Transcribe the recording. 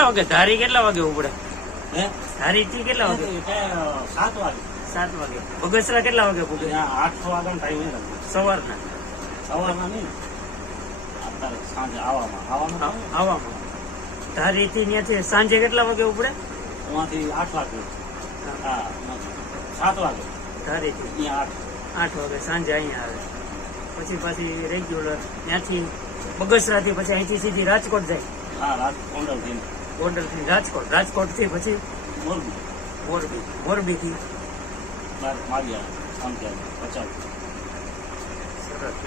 વાગે ધારી કેટલા વાગે ઉપડે? ધારી થી કેટલા વાગે? 7 વાગે. 7 વાગે. બગસરા કેટલા વાગે પૂગે? 8 વાગ્યાનો ટાઈમ છે. સવારના નહીં, અત્યારે સાંજે આવવામાં. ધારી થી ત્યાંથી સાંજે કેટલા વાગે ઉપડે? ત્યાંથી 8 વાગે. હા, 7 વાગે. ધારી થી ત્યાં 8 વાગે સાંજે અહીંયા આવે. પછી પાછી રેગ્યુલર ત્યાંથી બગસરા થી પછી અહીંથી સીધી રાજકોટ જાય. હા, ગોંડલ થી રાજકોટ થી પછી મોરબી થી સરસ.